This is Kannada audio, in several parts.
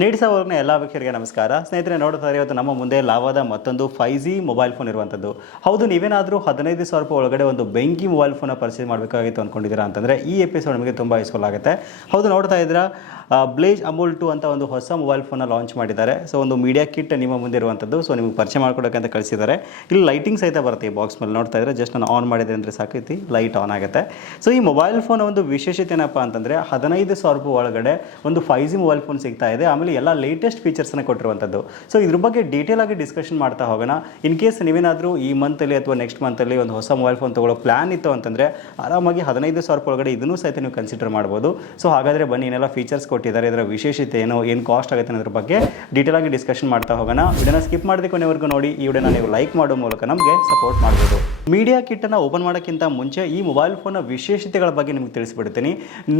ನೀಡಿಸೋರ್ನ ಎಲ್ಲ ವೀಕ್ಷಕರಿಗೆ ನಮಸ್ಕಾರ. ಸ್ನೇಹಿತರೆ, ನೋಡ್ತಾ ಇವತ್ತು ನಮ್ಮ ಮುಂದೆ ಲಾವಾದ ಮತ್ತೊಂದು ಫೈವ್ ಜಿ ಮೊಬೈಲ್ ಫೋನ್ ಇರುವಂಥದ್ದು. ಹೌದು, ನೀವೇನಾದರೂ ಹದಿನೈದು ಸಾವಿರ ರೂಪಾಯಿ ಒಳಗಡೆ ಒಂದು ಬೆಂಕಿ ಮೊಬೈಲ್ ಫೋನ ಪರ್ಚೇಸ್ ಮಾಡಬೇಕಾಗಿತ್ತು ಅಂದ್ಕೊಂಡಿದ್ದೀರಾ ಅಂತಂದರೆ ಈ ಎಪಿಸೋಡ್ ನಿಮಗೆ ತುಂಬ ಯೂಸ್ಫುಲ್ ಆಗುತ್ತೆ. ಹೌದು, ನೋಡ್ತಾ ಇದ್ದೀರಾ ಬ್ಲೇಜ್ ಅಮೂಲ್ ಟು ಅಂತ ಒಂದು ಹೊಸ ಮೊಬೈಲ್ ಫೋನ ಲಾಂಚ್ ಮಾಡಿದ್ದಾರೆ. ಸೊ ಒಂದು ಮೀಡಿಯಾ ಕಿಟ್ ನಿಮ್ಮ ಮುಂದೆ ಇರುವಂಥದ್ದು. ಸೊ ನಿಮಗೆ ಪರಿಚಯ ಮಾಡ್ಕೊಡೋಕೆ ಅಂತ ಕಳಿಸಿದ್ದಾರೆ. ಇಲ್ಲಿ ಲೈಟಿಂಗ್ ಸಹಿತ ಬರುತ್ತೆ ಈ ಬಾಕ್ಸ್ ಮೇಲೆ ನೋಡ್ತಾ ಇದ್ದರೆ ಜಸ್ಟ್ ನಾನು ಆನ್ ಮಾಡಿದೆ ಅಂದರೆ ಸಾಕೈತಿ ಲೈಟ್ ಆನ್ ಆಗುತ್ತೆ. ಸೊ ಈ ಮೊಬೈಲ್ ಫೋನ್ ಒಂದು ವಿಶೇಷತೆ ಏನಪ್ಪ ಅಂತಂದರೆ ಹದಿನೈದು ಸಾವಿರ ರೂಪಾಯಿ ಒಳಗಡೆ ಒಂದು ಫೈವ್ ಜಿ ಮೊಬೈಲ್ ಫೋನ್ ಸಿಗ್ತಾ ಇದೆ. ಆಮೇಲೆ ಎಲ್ಲ ಲೇಟೆಸ್ಟ್ ಫೀಚರ್ಸ್ನ ಕೊಟ್ಟಿರುವಂಥದ್ದು. ಸೊ ಇದ್ರ ಬಗ್ಗೆ ಡೀಟೇಲ್ ಆಗಿ ಡಿಸ್ಕಷನ್ ಮಾಡ್ತಾ ಹೋಗೋಣ. ಇನ್ ಕೇಸ್ ನೀವೇನಾದರೂ ಈ ಮಂತಲ್ಲಿ ಅಥವಾ ನೆಕ್ಸ್ಟ್ ಮಂತಲ್ಲಿ ಒಂದು ಹೊಸ ಮೊಬೈಲ್ ಫೋನ್ ತೊಗೊಳ್ಳೋ ಪ್ಲಾನ್ ಇತ್ತು ಅಂತಂದರೆ ಆರಾಮಾಗಿ ಹದಿನೈದು ಸಾವಿರ ಒಳಗಡೆ ಇದನ್ನು ಸಹಿತ ನೀವು ಕನ್ಸಿಡರ್ ಮಾಡ್ಬೋದು. ಸೊ ಹಾಗಾದರೆ ಬನ್ನಿ ಏನೆಲ್ಲ ಫೀಚರ್ಸ್ ಕೊಟ್ಟಿದ್ದಾರೆ, ಇದರ ವಿಶೇಷತೆ ಏನು ಏನು ಕಾಸ್ಟ್ ಆಗುತ್ತೆ ಅನ್ನೋದ್ರ ಬಗ್ಗೆ ಡೀಟೇಲ್ ಆಗಿ ಡಿಸ್ಕಷನ್ ಮಾಡ್ತಾ ಹೋಗೋಣ. ವಿಡಿಯೋನ ಸ್ಕಿಪ್ ಮಾಡದೆ ಕೊನೆವರೆಗೂ ನೋಡಿ. ಈ ವಿಡಿಯೋನ ನೀವು ಲೈಕ್ ಮಾಡೋ ಮೂಲಕ ನಮಗೆ ಸಪೋರ್ಟ್ ಮಾಡ್ಬೋದು. ಮೀಡಿಯಾ ಕಿಟ್ಟನ್ನು ಓಪನ್ ಮಾಡೋಕ್ಕಿಂತ ಮುಂಚೆ ಈ ಮೊಬೈಲ್ ಫೋನ್ನ ವಿಶೇಷತೆಗಳ ಬಗ್ಗೆ ನಿಮಗೆ ತಿಳಿಸ್ಬಿಡ್ತೀನಿ.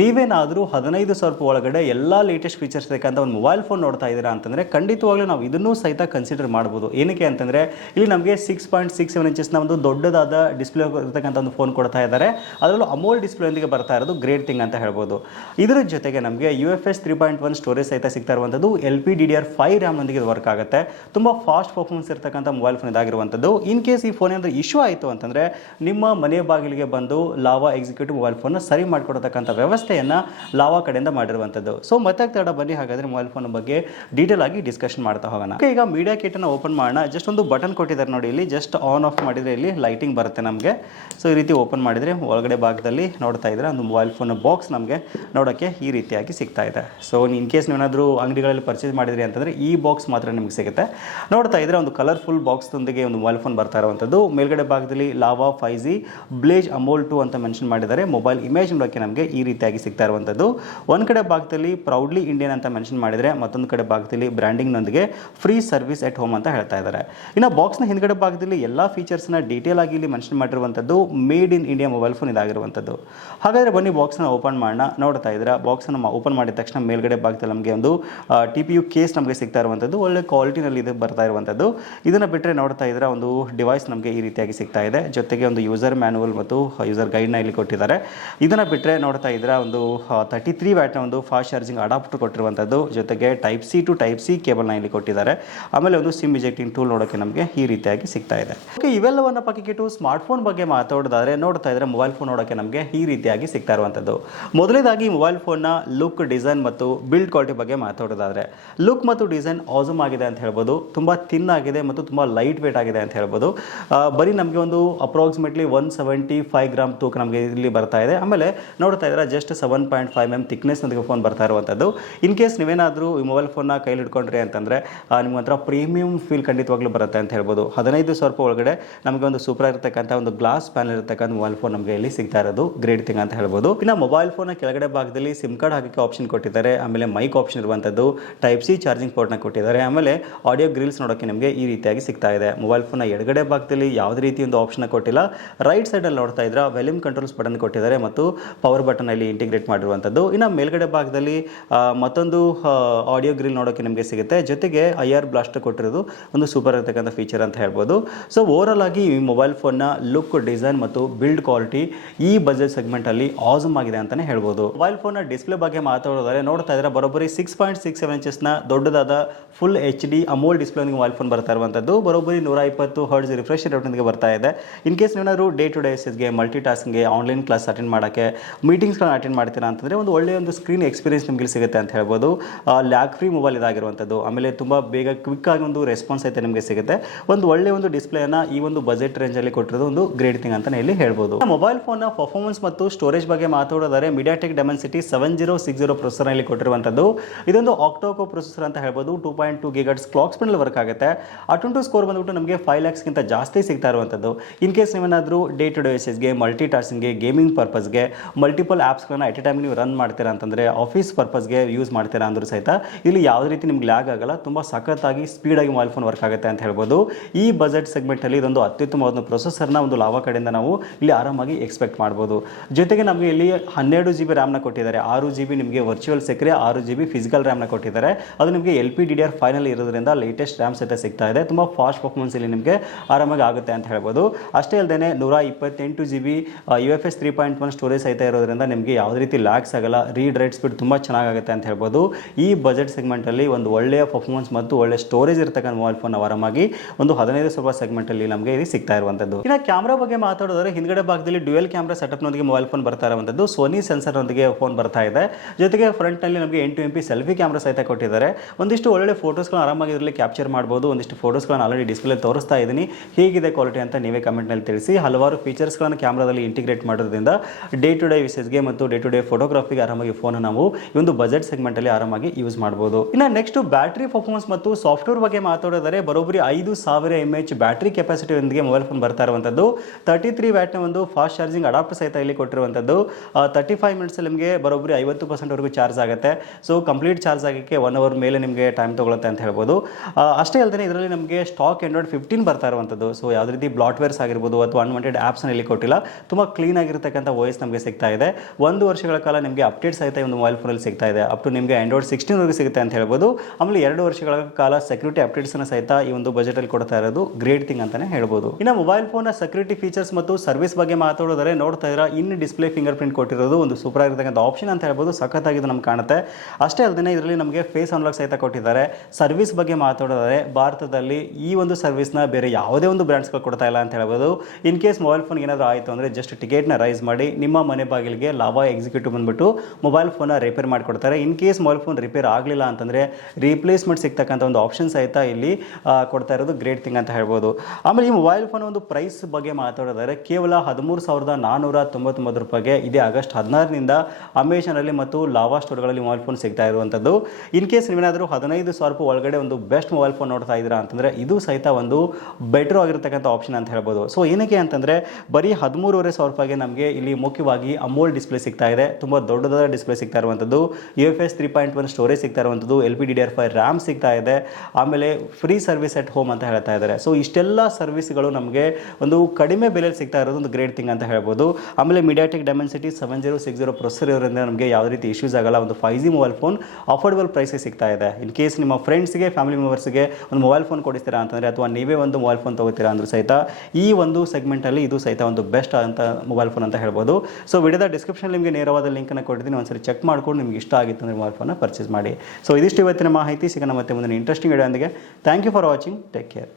ನೀವೇನಾದರೂ ಹದಿನೈದು ಸಾವಿರ ರೂಪಾಯಿ ಒಳಗಡೆ ಎಲ್ಲ ಲೇಟೆಸ್ಟ್ ಫೀಚರ್ಸ್ ಬೇಕಂತ ಒಂದು ಮೊಬೈಲ್ ಫೋನ್ ನೋಡ್ತಾ ಇದ್ದೀರಾ ಅಂತಂದರೆ ಖಂಡಿತವಾಗ್ಲೂ ನಾವು ಇದನ್ನು ಸಹಿತ ಕನ್ಸಿಡರ್ ಮಾಡ್ಬೋದು. ಏನಕ್ಕೆ ಅಂತಂದರೆ ಇಲ್ಲಿ ನಮಗೆ ಸಿಕ್ಸ್ ಪಾಯಿಂಟ್ ಸಿಕ್ಸ್ ಸೆವೆನ್ ಇಂಚಸ್ನ ಒಂದು ದೊಡ್ಡದಾದ ಡಿಸ್ಪ್ಲೇ ಇರತಕ್ಕಂಥ ಒಂದು ಫೋನ್ ಕೊಡ್ತಾ ಇದ್ದಾರೆ. ಅದರಲ್ಲೂ ಅಮೋಲ್ ಡಿಸ್ಪ್ಲೇಯೊಂದಿಗೆ ಬರ್ತಾ ಇರೋದು ಗ್ರೇಟ್ ಥಿಂಗ್ ಅಂತ ಹೇಳ್ಬೋದು. ಇದರ ಜೊತೆಗೆ ನಮಗೆ U F S three point one storage ಸಹಿತ ಸಿಗ್ತಾ ಇರುವಂಥದ್ದು L P D D R five ರ್ಯಾಮ್ನೊಂದಿಗೆ work ಆಗುತ್ತೆ. ತುಂಬ ಫಾಸ್ಟ್ ಪರ್ಫಾರ್ಮೆನ್ಸ್ ಇರತಕ್ಕಂಥ ಮೊಬೈಲ್ ಫೋನ್ ಇದಾಗಿರುವಂಥದ್ದು. ಇನ್ ಕೇಸ್ ಈ ಫೋನ್ ಏನಾದರೂ ಇಶ್ಯೂ ಆಯಿತು ಅಂತಂದರೆ ನಿಮ್ಮ ಮನೆ ಬಾಗಿಲಿಗೆ ಬಂದು ಲಾವಾ ಎಕ್ಸಿಕ್ಯೂಟಿವ್ ಮೊಬೈಲ್ ಫೋನ್ನ ಸರಿ ಮಾಡಿಕೊಡತಕ್ಕಂಥ ವ್ಯವಸ್ಥೆಯನ್ನು ಲಾವಾ ಕಡೆಯಿಂದ ಮಾಡಿರುವಂಥದ್ದು. ಸೊ ಮತ್ತೆ ತಡ ಬನ್ನಿ, ಹಾಗಾದರೆ ಮೊಬೈಲ್ ಫೋನ್ ಬಗ್ಗೆ ಡೀಟೇಲ್ ಆಗಿ ಡಿಸ್ಕಷನ್ ಮಾಡ್ತಾ ಹೋಗೋಣ. ಈಗ ಮೀಡಿಯಾ ಕಿಟನ್ನು ಓಪನ್ ಮಾಡೋಣ. ಜಸ್ಟ್ ಒಂದು ಬಟನ್ ಕೊಟ್ಟಿದ್ದಾರೆ ನೋಡಿ, ಇಲ್ಲಿ ಜಸ್ಟ್ ಆನ್ ಆಫ್ ಮಾಡಿದರೆ ಇಲ್ಲಿ ಲೈಟಿಂಗ್ ಬರುತ್ತೆ ನಮಗೆ. ಸೊ ಈ ರೀತಿ ಓಪನ್ ಮಾಡಿದರೆ ಒಳಗಡೆ ಭಾಗದಲ್ಲಿ ನೋಡ್ತಾ ಇದ್ರೆ ಒಂದು ಮೊಬೈಲ್ ಫೋನ್ ಬಾಕ್ಸ್ ನಮಗೆ ನೋಡೋಕ್ಕೆ ಈ ರೀತಿಯಾಗಿ ಸಿಗ್ತಾ ಇದೆ. ಸೊ ಇನ್ ಕೇಸ್ ನೀವೇನಾದರೂ ಅಂಗಡಿಗಳಲ್ಲಿ ಪರ್ಚೇಸ್ ಮಾಡಿದ್ರಿ ಅಂತಂದರೆ ಈ ಬಾಕ್ಸ್ ಮಾತ್ರ ನಿಮಗೆ ಸಿಗುತ್ತೆ. ನೋಡ್ತಾ ಇದ್ರೆ ಒಂದು ಕಲರ್ಫುಲ್ ಬಾಕ್ಸ್ದೊಂದಿಗೆ ಒಂದು ಮೊಬೈಲ್ ಫೋನ್ ಬರ್ತಾ ಇರುವಂಥದ್ದು. ಮೇಲ್ಗಡೆ ಭಾಗದಲ್ಲಿ Lava five G blaze AMOLED two ಅಂತ ಮೆನ್ಷನ್ ಮಾಡಿದ್ದಾರೆ. ಮೊಬೈಲ್ ಇಮೇಜ್ ನೋಡೋಕ್ಕೆ ನಮಗೆ ಈ ರೀತಿಯಾಗಿ ಸಿಗ್ತಾ ಇರುವಂಥದ್ದು ಒಂದು ಕಡೆ ಭಾಗದಲ್ಲಿ ಪ್ರೌಡ್ಲಿ ಇಂಡಿಯನ್ ಅಂತ ಮೆನ್ಷನ್ ಮಾಡಿದರೆ, ಮತ್ತೊಂದು ಕಡೆ ಭಾಗದಲ್ಲಿ ಬ್ರ್ಯಾಂಡಿಂಗ್ನೊಂದಿಗೆ ಫ್ರೀ ಸರ್ವಿಸ್ ಎಟ್ ಹೋಮ್ ಅಂತ ಹೇಳ್ತಾ ಇದ್ದಾರೆ. ಇನ್ನು ಬಾಕ್ಸ್ನ ಹಿಂದ್ಗಡೆ ಭಾಗದಲ್ಲಿ ಎಲ್ಲ ಫೀಚರ್ಸ್ನ ಡೀಟೇಲ್ ಆಗಿ ಇಲ್ಲಿ ಮೆನ್ಷನ್ ಮಾಡಿರುವಂಥದ್ದು made in India mobile phone ಇದಾಗಿರುವಂಥದ್ದು ಹಾಗಾದರೆ ಬನ್ನಿ ಬಾಕ್ಸ್ನ ಓಪನ್ ಮಾಡೋಣ. ನೋಡ್ತಾ ಇದ್ದೀರ ಬಾಕ್ಸನ್ನು ಓಪನ್ ಮಾಡಿದ ತಕ್ಷಣ ಮೇಲ್ಗಡೆ ಭಾಗದಲ್ಲಿ ನಮಗೆ ಒಂದು ಟಿ ಪಿ ಯು ಕೇಸ್ ನಮಗೆ ಸಿಗ್ತಾ ಇರುವಂಥದ್ದು ಒಳ್ಳೆ ಕ್ವಾಲಿಟಿನಲ್ಲಿ ಇದು ಬರ್ತಾ ಇರುವಂಥದ್ದು ಇದನ್ನು ಬಿಟ್ಟರೆ ನೋಡ್ತಾ ಇದ್ರೆ ಒಂದು ಡಿವೈಸ್ ನಮಗೆ ಈ ರೀತಿಯಾಗಿ ಸಿಗ್ತಾ ಇದೆ. ಜೊತೆಗೆ ಒಂದು ಯೂಸರ್ ಮ್ಯಾನುವಲ್ ಮತ್ತು ಯೂಸರ್ ಗೈಡ್ನ ಇಲ್ಲಿ ಕೊಟ್ಟಿದ್ದಾರೆ. ಇದನ್ನು ಬಿಟ್ಟರೆ ನೋಡ್ತಾ ಇದ್ರೆ ಒಂದು ತರ್ಟಿ ತ್ರೀ ವ್ಯಾಟ್ನ ಒಂದು ಫಾಸ್ಟ್ ಚಾರ್ಜಿಂಗ್ ಅಡಾಪ್ಟರ್ ಕೊಟ್ಟಿರುವಂಥದ್ದು ಜೊತೆಗೆ type C to type C ಕೇಬಲ್ನ ಇಲ್ಲಿ ಕೊಟ್ಟಿದ್ದಾರೆ. ಆಮೇಲೆ ಒಂದು ಸಿಮ್ ಇಜೆಕ್ಟಿಂಗ್ ಟೂಲ್ ನೋಡೋಕ್ಕೆ ನಮಗೆ ಈ ರೀತಿಯಾಗಿ ಸಿಗ್ತಾ ಇದೆ. ಓಕೆ, ಇವೆಲ್ಲವನ್ನ ಸ್ಮಾರ್ಟ್ ಫೋನ್ ಬಗ್ಗೆ ಮಾತಾಡೋದಾದ್ರೆ, ನೋಡ್ತಾ ಇದ್ರೆ ಮೊಬೈಲ್ ಫೋನ್ ನೋಡೋಕ್ಕೆ ನಮಗೆ ಈ ರೀತಿಯಾಗಿ ಸಿಗ್ತಾ ಇರುವಂಥದ್ದು ಮೊದಲನೇದಾಗಿ ಮೊಬೈಲ್ ಫೋನ್ನ ಲುಕ್ ಡಿಸೈನ್ ಮತ್ತು ಬಿಲ್ಡ್ ಕ್ವಾಲಿಟಿ ಬಗ್ಗೆ ಮಾತಾಡೋದಾದ್ರೆ ಲುಕ್ ಮತ್ತು ಡಿಸೈನ್ ಆಸಮ್ ಆಗಿದೆ ಅಂತ ಹೇಳ್ಬೋದು. ತುಂಬ ಥಿನ್ ಆಗಿದೆ ಮತ್ತು ತುಂಬ ಲೈಟ್ ವೇಟ್ ಆಗಿದೆ ಅಂತ ಹೇಳ್ಬೋದು. ಬರೀ ನಮಗೆ ಒಂದು approximately one seventy five gram ತೂಕ ನಮಗೆ ಇಲ್ಲಿ ಬರ್ತಾ ಇದೆ. ಆಮೇಲೆ ನೋಡ್ತಾ ಇದ್ರೆ just seven point five M thickness ನನಗೆ ಫೋನ್ ಬರ್ತಾ ಇರುವಂಥದ್ದು. ಇನ್ ಕೇಸ್ ನೀವೇನಾದರೂ ಈ ಮೊಬೈಲ್ ಫೋನ್ನ ಕೈಲಿ ಹಿಡ್ಕೊಂಡ್ರಿ ಅಂತಂದರೆ ನಿಮ್ಗೆ ಒಂಥರ ಪ್ರೀಮಿಯಂ ಫೀಲ್ ಖಂಡಿತವಾಗ್ಲೂ ಬರುತ್ತೆ ಅಂತ ಹೇಳ್ಬೋದು. ಹದಿನೈದು ಸಾವಿರ ರೂಪಾಯಿ ಒಳಗಡೆ ನಮಗೆ ಒಂದು ಸೂಪರ್ ಇರತಕ್ಕಂಥ ಒಂದು ಗ್ಲಾಸ್ ಪ್ಯಾನಲ್ ಇರತಕ್ಕಂಥ ಮೊಬೈಲ್ ಫೋನ್ ನಮಗೆ ಇಲ್ಲಿ ಸಿಗ್ತಾ ಇರೋದು. ಗ್ರೇಟ್ ಥಿಂಗ್ ಅಂತ ಹೇಳ್ಬೋದು. ಇನ್ನು ಮೊಬೈಲ್ ಫೋನ್ನ ಕೆಳಗಡೆ ಭಾಗದಲ್ಲಿ ಸಿಮ್ ಕಾರ್ಡ್ ಹಾಕಕ್ಕೆ ಆಪ್ಷನ್ ಕೊಟ್ಟಿದ್ದಾರೆ. ಆಮೇಲೆ ಮೈಕ್ ಆಪ್ಷನ್ ಇರುವಂಥದ್ದು ಟೈಪ್ ಸಿ ಚಾರ್ಜಿಂಗ್ ಪೋರ್ಟ್ನ ಕೊಟ್ಟಿದ್ದಾರೆ. ಆಮೇಲೆ ಆಡಿಯೋ ಗ್ರಿಲ್ಸ್ ನೋಡೋಕ್ಕೆ ನಿಮಗೆ ಈ ರೀತಿಯಾಗಿ ಸಿಗ್ತಾ ಇದೆ. ಮೊಬೈಲ್ ಫೋನ್ನ ಎಡಗಡೆ ಭಾಗದಲ್ಲಿ ಯಾವುದೇ ರೀತಿ ಒಂದು ಆಪ್ಷನ್ ಕೊಟ್ಟಿಲ್ಲ. ರೈಟ್ ಸೈಡಲ್ಲಿ ನೋಡ್ತಾ ಇದ್ರೆ ವೆಲ್ಯೂಮ್ ಕಂಟ್ರೋಲ್ಸ್ ಬಟನ್ ಕೊಟ್ಟಿದ್ದಾರೆ ಮತ್ತು ಪವರ್ ಬಟನ್ ಅಲ್ಲಿ ಇಂಟಿಗ್ರೇಟ್ ಮಾಡಿರುವಂಥದ್ದು ಇನ್ನು ಮೇಲ್ಗಡೆ ಭಾಗದಲ್ಲಿ ಮತ್ತೊಂದು ಆಡಿಯೋ ಗ್ರಿಲ್ ನೋಡೋಕ್ಕೆ ನಿಮಗೆ ಸಿಗುತ್ತೆ. ಜೊತೆಗೆ ಐ ಆರ್ ಬ್ಲಾಸ್ಟರ್ ಕೊಟ್ಟಿರೋದು ಒಂದು ಸೂಪರ್ ಇರತಕ್ಕಂಥ ಫೀಚರ್ ಅಂತ ಹೇಳ್ಬೋದು. ಸೊ ಓವರಾಲ್ ಆಗಿ ಈ ಮೊಬೈಲ್ ಫೋನ್ನ ಲುಕ್ ಡಿಸೈನ್ ಮತ್ತು ಬಿಲ್ಡ್ ಕ್ವಾಲಿಟಿ ಈ ಬಜೆಟ್ ಸೆಗ್ಮೆಂಟಲ್ಲಿ ಆಸಮ್ ಆಗಿದೆ ಅಂತಲೇ ಹೇಳ್ಬೋದು. ಮೊಬೈಲ್ ಫೋನ್ನ ಡಿಸ್ಪ್ಲೇ ಬಗ್ಗೆ ಮಾತಾಡೋದಾದ್ರೆ ನೋಡ್ತಾ ಇದ್ರೆ ಬರೋಬ್ಬರಿ ಸಿಕ್ಸ್ ಪಾಯಿಂಟ್ ಸಿಕ್ಸ್ ಸೆವೆನ್ ಇಂಚಸ್ನ ದೊಡ್ಡದಾದ full H D AMOLED display mobile phone ಬರ್ತಾ ಇರುವಂಥದ್ದು ಬರೋಬ್ಬರಿ ನೂರ ಇಪ್ಪತ್ತು ಹರ್ಡ್ಸ್ ರಿಫ್ರೆಶ್ ರೇಟ್ನೊಂದಿಗೆ ಬರ್ತಾ ಇದೆ. ಇನ್ ಕೇಸ್ ನೀವೇನಾದರೂ ಡೇ ಟು ಡೇ ಸಿಸ್ಗೆ ಮಲ್ಟಿ ಟಾಸ್ಕಿಂಗ್ಗೆ ಆನ್ಲೈನ್ ಕ್ಲಾಸ್ ಅಟೆಂಡ್ ಮಾಡೋಕ್ಕೆ ಮೀಟಿಂಗ್ಸ್ಗಳನ್ನ ಅಟೆಂಡ್ ಮಾಡ್ತೀರಾ ಅಂತಂದರೆ ಒಂದು ಒಳ್ಳೆಯ ಒಂದು ಸ್ಕ್ರೀನ್ ಎಕ್ಸ್ಪೀರಿಯನ್ಸ್ ನಿಮಗೆ ಸಿಗುತ್ತೆ ಅಂತ ಹೇಳ್ಬೋದು. ಲ್ಯಾಕ್ ಫ್ರೀ ಮೊಬೈಲ್ ಇದಾಗಿರುವಂಥದ್ದು. ಆಮೇಲೆ ತುಂಬ ಬೇಗ ಕ್ವಿಕ್ ಆಗಿ ಒಂದು ರೆಸ್ಪಾನ್ಸ್ ಐತೆ ನಿಮಗೆ ಸಿಗುತ್ತೆ. ಒಂದು ಒಳ್ಳೆಯ ಒಂದು ಡಿಸ್ಪ್ಲೇನ ಈ ಒಂದು ಬಜೆಟ್ ರೇಂಜಲ್ಲಿ ಕೊಟ್ಟಿರೋದು ಒಂದು ಗ್ರೇಟ್ ಥಿಂಗ್ ಅಂತಲೇ ಇಲ್ಲಿ ಹೇಳ್ಬೋದು. ಮೊಬೈಲ್ ಫೋನ್ನ ಪರ್ಫಾರ್ಮೆನ್ಸ್ ಮತ್ತು ಸ್ಟೋರೇಜ್ ಬಗ್ಗೆ ಮಾತಾಡೋದಾದರೆ MediaTek Dimensity seven zero six zero ಪ್ರೊಸೆಸರ್ನಲ್ಲಿ ಕೊಟ್ಟಿರುವಂಥದ್ದು. ಇದೊಂದು ಆಕ್ಟೋಕೋ ಪ್ರೊಸೆಸರ್ ಅಂತ ಹೇಳ್ಬೋದು. Two point two gigahertz clocks ಸ್ಪೀಡಲ್ಲಿ work ಆಗುತ್ತೆ. ಅಟು ಸ್ಕೋರ್ ಬಂದ್ಬಿಟ್ಟು ನಮಗೆ ಫೈವ್ ಲ್ಯಾಕ್ಸ್ಗಿಂತ ಜಾಸ್ತಿ ಸಿಗ್ತಾ ಇರುವಂಥದ್ದು. ಇನ್ ಕೇಸ್ ನೀವೇನಾದರೂ ಡೇ ಟು ಡೇ ಬೇಸಿಸ್ಗೆ ಮಲ್ಟಿ ಟಾಸ್ಕಿಂಗ್ಗೆ ಗೇಮಿಂಗ್ ಪರ್ಪಸ್ಗೆ ಮಲ್ಟಿಪಲ್ ಆ್ಯಪ್ಸ್ಗಳನ್ನ ಎಟ್ ಎ ಟೈಮ್ ನೀವು ರನ್ ಮಾಡ್ತೀರಾ ಅಂತಂದರೆ ಆಫೀಸ್ ಪರ್ಪಸ್ಗೆ ಯೂಸ್ ಮಾಡ್ತೀರಾ ಅಂದರೂ ಸಹಿತ ಇಲ್ಲಿ ಯಾವುದೇ ರೀತಿ ನಿಮ್ಗೆ ಲ್ಯಾಗ್ ಆಗಲ್ಲ, ತುಂಬ ಸಖತ್ತಾಗಿ ಸ್ಪೀಡಾಗಿ ಮೊಬೈಲ್ ಫೋನ್ ವರ್ಕ್ ಆಗುತ್ತೆ ಅಂತ ಹೇಳ್ಬೋದು. ಈ ಬಜೆಟ್ ಸೆಗ್ಮೆಂಟಲ್ಲಿ ಇದೊಂದು ಅತ್ಯುತ್ತಮವಾದ ಪ್ರೊಸೆಸರ್ನ ಒಂದು ಲಾಭ ಕಡೆಯಿಂದ ನಾವು ಇಲ್ಲಿ ಆರಾಮಾಗಿ ಎಕ್ಸ್ಪೆಕ್ಟ್ ಮಾಡ್ಬೋದು. ಜೊತೆಗೆ ನಮಗೆ ಇಲ್ಲಿ ಹನ್ನೆರಡು ಜಿ ಬಿ ರ್ಯಾಮ್ನ ಕೊಟ್ಟಿದ್ದಾರೆ. ಆರು ಜಿ ಬಿ ನಿಮಗೆ ವರ್ಚುವಲ್ ಸಿಕ್ಕರೆ ಆರು ಜಿ ಬಿ ಫಿಸಿಕಲ್ ರ್ಯಾಮ್ನ ಕೊಟ್ಟಿದ್ದಾರೆ. ಅದು ನಿಮಗೆ L P D D R final ಇರೋದ್ರಿಂದ ಲೇಟೆಸ್ಟ್ ರ್ಯಾಮ್ ಸಹಿತ ಸಿಗ್ತಾ ಇದೆ. ತುಂಬ ಫಾಸ್ಟ್ ಪರ್ಫಾರ್ಮೆನ್ಸ್ ಇಲ್ಲಿ ನಿಮಗೆ ಆರಾಮಾಗಿ ಆಗುತ್ತೆ ಅಂತ ಹೇಳ್ಬೋದು. ಅಷ್ಟೇ ಅಲ್ಲದೆ ನೂರ ಇಪ್ಪತ್ತೆಂಟು G B U F S three point one storage ಸಹಿತ ಇರೋದ್ರಿಂದ ನಿಮಗೆ ಯಾವುದೇ ರೀತಿ ಲ್ಯಾಕ್ಸ್ ಆಗಲ್ಲ ರೀಡ್ ರೈಟ್ ಸ್ಪೀಡ್ ತುಂಬ ಚೆನ್ನಾಗುತ್ತೆ ಅಂತ ಹೇಳ್ಬೋದು. ಈ ಬಜೆಟ್ ಸೆಗ್ಮೆಂಟಲ್ಲಿ ಒಂದು ಒಳ್ಳೆಯ ಪರ್ಫಾರ್ಮೆನ್ಸ್ ಮತ್ತು ಒಳ್ಳೆ ಸ್ಟೋರೇಜ್ ಇರ್ತಕ್ಕಂಥ ಮೊಬೈಲ್ ಫೋನ್ ಆರಾಮಾಗಿ ಒಂದು ಹದಿನೈದು ಸಾವಿರ ಸೆಗ್ಮೆಂಟಲ್ಲಿ ನಮಗೆ ಇದು ಸಿಗ್ತಾ ಇರುವಂಥದ್ದು. ಇನ್ನು ಕ್ಯಾಮ್ರಾ ಬಗ್ಗೆ ಮಾತಾಡೋದ್ರೆ ಹಿಂದ್ಗಡೆ ಭಾಗದಲ್ಲಿ ಡ್ಯುಯಲ್ ಕ್ಯಾಮ್ರಾ ಸೆಟಪ್ನೊಂದಿಗೆ ಮೊಬೈಲ್ ಫೋನ್ ಬರ್ತಾ ಇರುವಂಥದ್ದು. ಸೋನಿ ಸೆನ್ಸರ್ನೊಂದಿಗೆ ಫೋನ್ ಬರ್ತಾ ಇದೆ. ಜೊತೆಗೆ ಫ್ರಂಟ್ನಲ್ಲಿ ನಮಗೆ ಎಂಟು ಎಂ ಪಿ ಸೆಲ್ಫಿ ಕ್ಯಾಮ್ರಾ ಸಹಿತ ಕೊಟ್ಟಿದ್ದಾರೆ. ಒಂದಿಷ್ಟು ಒಳ್ಳೆ ಫೋಟೋಸ್ಗಳನ್ನ ಆರಾಮಾಗಿ ಇದರಲ್ಲಿ ಕ್ಯಾಪ್ಚರ್ ಮಾಡ್ಬೋದು. ಒಂದಿಷ್ಟು ಫೋಟೋಸ್ಗಳನ್ನ ಆಲ್ರೆಡಿ ಡಿಸ್ಪ್ಲೇ ತೋರಿಸ್ತಾ ಇದ್ದೀನಿ. ಹೇಗಿದೆ ಕ್ವಾಲಿಟಿ ಅಂತ ನೀವೇ ಕಮೆಂಟ್ನಲ್ಲಿ ತಿಳಿಸಿ. ಹಲವಾರು ಫೀಚರ್ಸ್ಗಳನ್ನು ಕ್ಯಾಮ್ರಾದಲ್ಲಿ ಇಂಟಿಗ್ರೇಟ್ ಮಾಡೋದ್ರಿಂದ ಡೇ ಟು ಡೇ ಯೂಸೇಜ್ಗೆ ಮತ್ತು ಡೇ ಟು ಡೇ ಫೋಟೋಗ್ರಫಿಗೆ ಆರಾಮಾಗಿ ಫೋನ್ ನಾವು ಈ ಒಂದು ಬಜೆಟ್ ಸೆಗ್ಮೆಂಟಲ್ಲಿ ಆರಾಮಾಗಿ ಯೂಸ್ ಮಾಡ್ಬೋದು. ಇನ್ನು ನೆಕ್ಸ್ಟ್ ಬ್ಯಾಟ್ರಿ ಪರ್ಫಾರ್ಮೆನ್ಸ್ ಮತ್ತು ಸಾಫ್ಟ್ವೇರ್ ಬಗ್ಗೆ ಮಾತಾಡೋದರೆ ಬರೋಬ್ಬರಿ ಐದು ಸಾವಿರ ಎಂ ಎಚ್ ಬ್ಯಾಟ್ರಿ ಕೆಪಾಸಿಟಿಯೊಂದಿಗೆ ಮೊಬೈಲ್ ಫೋನ್ ಬರ್ತಾ ಇರುವಂಥದ್ದು ತರ್ಟಿ ತ್ರೀ ವ್ಯಾಟ್ನ ಒಂದು ಫಾಸ್ಟ್ ಚಾರ್ಜಿಂಗ್ ಅಡಾಪ್ಟರ್ ಸಹಿತ ಇಲ್ಲಿ ಕೊಟ್ಟಿರುವಂಥದ್ದು ತರ್ಟಿ ಫೈವ್ ಮಿನಿಟ್ಸಲ್ಲಿ ನಿಮಗೆ ಬರೋಬ್ಬರಿ ಐವತ್ತು ಪರ್ಸೆಂಟ್ವರೆಗೂ ಚಾರ್ಜ್ ಆಗುತ್ತೆ. ಸೊ ಕಂಪ್ಲೀಟ್ ಚಾರ್ಜ್ ಆಗೋಕ್ಕೆ ಒನ್ ಅವರ್ ಮೇಲೆ ನಿಮಗೆ ಟೈಮ್ ತೊಗೊಳುತ್ತೆ ಅಂತ ಹೇಳ್ಬೋದು. ಅಷ್ಟೇ ಅಲ್ಲದೆ ಇದರಲ್ಲಿ ನಮಗೆ ಸ್ಟಾಕ್ ಆಂಡ್ರಾಯ್ಡ್ ಫಿಫ್ಟೀನ್ ಬರ್ತಾ ಇರುವಂಥದ್ದು ಸೊ ಯಾವುದೇ ರೀತಿ ಬ್ಲಾಟ್ವೇರ್ಸ್ ಆಗಿರ್ಬೋದು ಅಥವಾ ಅನ್ವಾಂಟೆಡ್ ಆ್ಯಪ್ಸ್ನ ಇಲ್ಲಿ ಕೊಟ್ಟಿಲ್ಲ, ತುಂಬ ಕ್ಲೀನ್ ಆಗಿರ್ತಕ್ಕಂಥ ವಾಯ್ಸ್ ನಮಗೆ ಸಿಗ್ತಾ ಇದೆ. ಒಂದು ವರ್ಷಗಳ ಕಾಲ ನಿಮಗೆ ಅಪ್ಡೇಟ್ಸ್ ಈ ಒಂದು ಮೊಬೈಲ್ ಫೋನಲ್ಲಿ ಸಿಗ್ತಾ ಇದೆ. ಅಪ್ ಟು ನಿಮಗೆ ಆಂಡ್ರಾಯ್ಡ್ ಸಿಕ್ಸ್ಟೀನ್ವರೆಗೂ ಸಿಗುತ್ತೆ ಅಂತ ಹೇಳ್ಬೋದು. ಆಮೇಲೆ ಎರಡು ವರ್ಷಗಳ ಕಾಲ ಸೆಕ್ಯೂರಿಟಿ ಅಪ್ಡೇಟ್ಸ್ನ ಸಹಿತ ಈ ಒಂದು ಬಜೆಟಲ್ಲಿ ಕೊಡ್ತಾ ಇರೋದು ಗ್ರೇಟ್ ಥಿಂಗ್ ಅಂತಾನೆ ಹೇಳ್ಬೋದು. ಇನ್ನು ಮೊಬೈಲ್ ಫೋನ್ನ ಸೆಕ್ಯೂರಿಟಿ ಫೀಚರ್ಸ್ ಮತ್ತು ಸರ್ವಿಸ್ ಬಗ್ಗೆ ಮಾತಾಡೋದಾದ್ರೆ ನೋಡ್ತಾ ಇದ್ರೆ ಇನ್ ಡಿಸ್ಪ್ಲೇ ಫಿಂಗರ್ ಪ್ರಿಂಟ್ ಕೊಟ್ಟಿರೋದು ಒಂದು ಸೂಪರ್ ಆಗಿರ್ತಕ್ಕಂಥ ಆಪ್ಷನ್ ಅಂತ ಹೇಳ್ಬೋದು. ಸಖತ್ತಾಗಿದ್ದು ನಮ್ಗೆ ಕಾಣುತ್ತೆ. ಅಷ್ಟೇ ಅಲ್ಲದೆ ಇದರಲ್ಲಿ ನಮಗೆ ಫೇಸ್ ಅನ್ಲಾಕ್ ಸಹಿತ ಕೊಟ್ಟಿದ್ದಾರೆ. ಸರ್ವಿಸ್ ಬಗ್ಗೆ ಮಾತಾಡೋದಾದ್ರೆ ಭಾರತದಲ್ಲಿ ಈ ಒಂದು ಸರ್ವಿಸ್ನ ಬೇರೆ ಯಾವುದೇ ಒಂದು ಬ್ರ್ಯಾಂಡ್ಸ್ಗಳು ಕೊಡ್ತಾ ಇಲ್ಲ ಅಂತ ಹೇಳ್ಬೋದು. ಇನ್ ಕೇಸ್ ಮೊಬೈಲ್ ಫೋನ್ ಏನಾದರೂ ಆಯಿತು ಅಂದರೆ ಜಸ್ಟ್ ಟಿಕೆಟ್ನ ರೈಸ್ ಮಾಡಿ, ನಿಮ್ಮ ಮನೆ ಬಾಗಿಲಿಗೆ ಲಾವಾ ಎಕ್ಸಿಕ್ಯೂಟಿವ್ ಬಂದ್ಬಿಟ್ಟು ಮೊಬೈಲ್ ಫೋನ್ನ ರಿಪೇರ್ ಮಾಡಿಕೊಡ್ತಾರೆ. In case mobile phone repair ಆಗಲಿಲ್ಲ ಅಂತಂದರೆ ರೀಪ್ಲೇಸ್ಮೆಂಟ್ ಸಿಗ್ತಕ್ಕಂಥ ಒಂದು ಆಪ್ಷನ್ ಸಹಿತ ಇಲ್ಲಿ ಕೊಡ್ತಾ ಇರೋದು ಗ್ರೇಟ್ ಥಿಂಗ್ ಅಂತ ಹೇಳ್ಬೋದು. ಆಮೇಲೆ ಈ ಮೊಬೈಲ್ ಫೋನ್ ಒಂದು ಪ್ರೈಸ್ ಬಗ್ಗೆ ಮಾತಾಡೋದಾದರೆ ಕೇವಲ ಹದಿಮೂರು ಸಾವಿರದ ನಾನ್ನೂರ ತೊಂಬತ್ತೊಂಬತ್ತು ರೂಪಾಯಿಗೆ ಇದೇ. ಆಗಸ್ಟ್ ಹದಿನಾರರಿಂದ ಅಮೆಝಾನಲ್ಲಿ ಮತ್ತು ಲಾವಾ ಸ್ಟೋರ್ಗಳಲ್ಲಿ ಮೊಬೈಲ್ ಫೋನ್ ಸಿಗ್ತಾ ಇರುವಂಥದ್ದು. ಇನ್ ಕೇಸ್ ನೀವೇನಾದರೂ ಹದಿನೈದು ಸಾವಿರ ರೂಪಾಯಿ ಒಳಗಡೆ ಒಂದು ಬೆಸ್ಟ್ ಮೊಬೈಲ್ ಫೋನ್ ನೋಡ್ತಾ ಇದ್ದೀರಾ ಅಂತಂದರೆ ಇದು ಸಹಿತ ಒಂದು ಬೆಟರ್ ಆಗಿರ್ತಕ್ಕಂಥ ಆಪ್ಷನ್ ಅಂತ ಹೇಳ್ಬೋದು. ಸೊ ಏನಕ್ಕೆ ಅಂತಂದರೆ ಬರೀ ಹದಿಮೂರುವರೆ ಸಾವಿರ ರೂಪಾಯಿಗೆ ನಮಗೆ ಇಲ್ಲಿ ಮುಖ್ಯವಾಗಿ ಅಮೋಲ್ ಡಿಸ್ಪ್ಲೇ ಸಿಗ್ತಾ ಇದೆ. ತುಂಬ ದೊಡ್ಡದಾದ ಡಿಸ್ಪ್ಲೇ ಸಿಗ್ತಾ ಇರುವಂಥದ್ದು U F S three point one storage ಸಿಗ್ತಾ ಇರುವಂಥದ್ದು L P D D R five RAM ಸಿಗ್ತಾ ಇದೆ. ಆಮೇಲೆ ಫ್ರೀ ಸರ್ವಿಸ್ ಎಟ್ ಹೋಮ್ ಅಂತ ಹೇಳ್ತಾ ಇದ್ದಾರೆ. ಸೊ ಇಷ್ಟೆಲ್ಲ ಸರ್ವಿಸ್ಗಳು ನಮಗೆ ಒಂದು ಕಡಿಮೆ ಬೆಲೆಯಲ್ಲಿ ಸಿಗ್ತಾ ಇರೋದು ಒಂದು ಗ್ರೇಟ್ ಥಿಂಗ್ ಅಂತ ಹೇಳ್ಬೋದು. ಆಮೇಲೆ MediaTek Dimensity seven zero six zero processor ಇರೋದ್ರಿಂದ ನಮಗೆ ಯಾವುದೇ ರೀತಿ ಇಶ್ಯೂಸ್ ಆಗಲ್ಲ. ಒಂದು five G mobile phone affordable ಪ್ರೈಸಿಗೆ ಸಿಗ್ತಾ ಇದೆ. ಇನ್ ಕೇಸ್ ನಿಮ್ಮ ಫ್ರೆಂಡ್ಸ್ಗೆ ಫ್ಯಾಮಿಲಿ ಮೆಂಬರ್ಸ್ಗೆ ಒಂದು ಮೊಬೈಲ್ ಫೋನ್ ಕೊಡಿಸ್ತೀರಾ ಅಂತಂದರೆ ಅಥವಾ ನೀವೇ ಒಂದು ಮೊಬೈಲ್ ಫೋನ್ ತೊಗೋತೀರಾ ಅಂದ್ರೂ ಸಹಿತ ಈ ಒಂದು ಸೆಗ್ಮೆಂಟಲ್ಲಿ ಇದು ಸಹಿತ ಒಂದು ಬೆಸ್ಟ್ ಅಂತ ಮೊಬೈಲ್ ಫೋನ್ ಅಂತ ಹೇಳ್ಬೋದು. ಸೊ ವಿಡಿಯೋದ ಡಿಸ್ಕ್ರಿಪ್ಷನ್ ನಿಮಗೆ ನೇರವಾದ ಲಿಂಕನ್ನು ಕೊಟ್ಟಿದ್ದೀನಿ. ಒಂದ್ಸರಿ ಚೆಕ್ ಮಾಡ್ಕೊಂಡು ನಿಮ್ಗೆ ಇಷ್ಟ ಆಗಿತ್ತು ಅಂದರೆ ಮೊಬೈಲ್ ಫೋನ್ನ ಪರ್ಚೇಸ್ ಮಾಡಿ. ಸೊ ಇದಿಷ್ಟು ಇವತ್ತಿನ ಮಾಹಿತಿ. ಸಿಗೋಣ ಮತ್ತೆ ಮುಂದಿನ interesting video thank you for watching take care